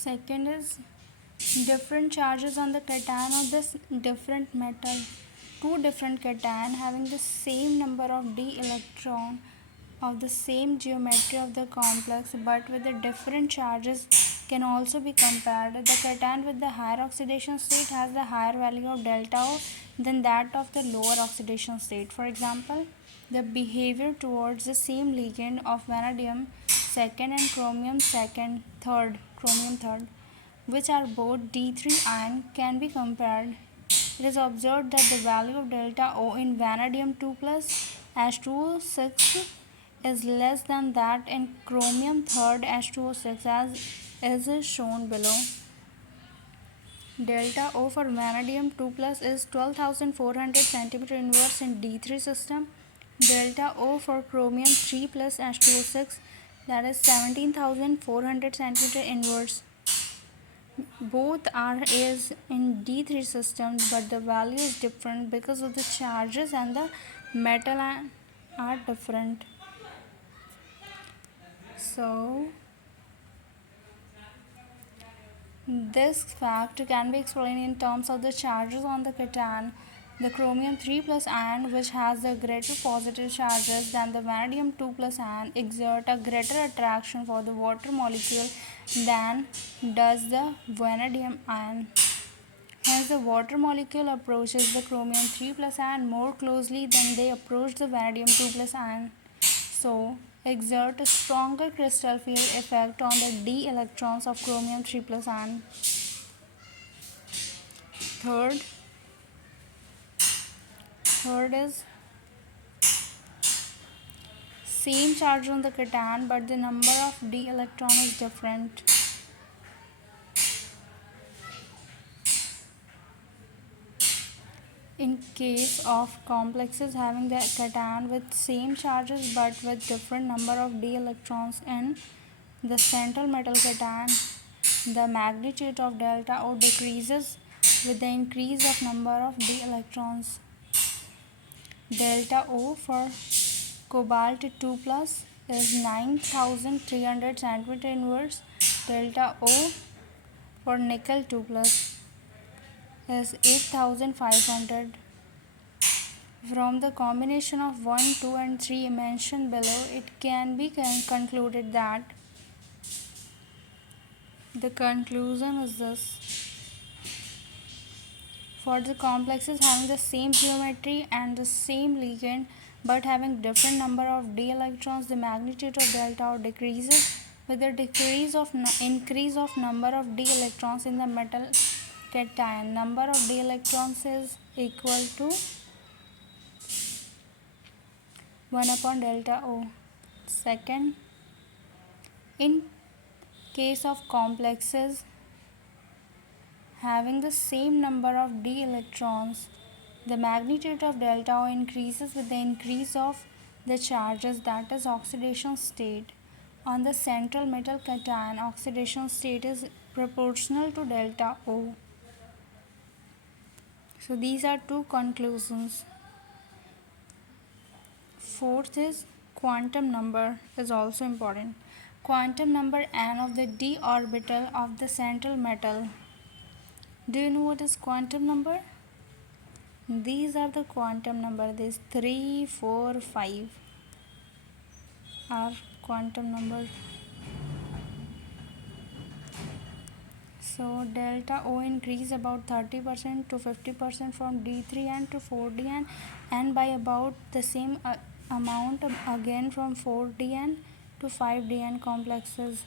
Second is different charges on the cation of this different metal. Two different cation having the same number of d electron of the same geometry of the complex but with the different charges can also be compared. The cation with the higher oxidation state has the higher value of delta O than that of the lower oxidation state. For example, the behavior towards the same ligand of vanadium second and chromium third, which are both D3 ion, can be compared. It is observed that the value of delta O in vanadium 2 plus H2O6 is less than that in chromium third H2O6 as is shown below. Delta O for vanadium 2 plus is 12,400 cm inverse in D3 system. Delta O for chromium 3 plus H2O6, that is 17,400 cm inverse. Both are is in D3 systems, but the value is different because of the charges and the metal are different. So this fact can be explained in terms of the charges on the cation. The chromium 3 plus ion, which has the greater positive charges than the vanadium 2 plus ion, exert a greater attraction for the water molecule than does the vanadium ion. Hence, the water molecule approaches the chromium 3 plus ion more closely than they approach the vanadium 2 plus ion. So, exert a stronger crystal field effect on the d electrons of chromium 3 plus ion. Third is same charge on the cation, but the number of d electron is different. In case of complexes having the cation with same charges but with different number of d electrons in the central metal cation, the magnitude of delta O decreases with the increase of number of d electrons. Delta O for cobalt 2 plus is 9,300 cm inverse. Delta O for nickel 2 plus is 8,500. From the combination of 1, 2 and 3 mentioned below, it can be concluded that the conclusion is this. For the complexes having the same geometry and the same ligand but having different number of d electrons, the magnitude of delta O decreases with the increase of number of d electrons in the metal cation. Number of d electrons is equal to 1 upon delta O. Second, in case of complexes having the same number of d electrons, the magnitude of delta O increases with the increase of the charges, that is oxidation state. On the central metal cation, oxidation state is proportional to delta O. So these are two conclusions. Fourth is quantum number is also important. Quantum number n of the d orbital of the central metal. Do you know what is quantum number? These are the quantum number. These 3, 4, 5 are quantum number. So delta O increase about 30% to 50% from D3N to 4DN, and by about the same amount again from 4DN to 5DN complexes.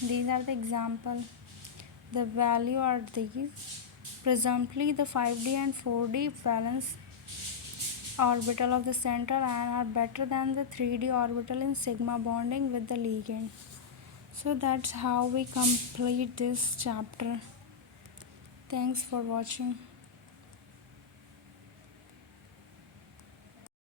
These are the example. The value are these. Presently, the 5D and 4D valence orbital of the central ion are better than the 3D orbital in sigma bonding with the ligand. So that's how we complete this chapter. Thanks for watching.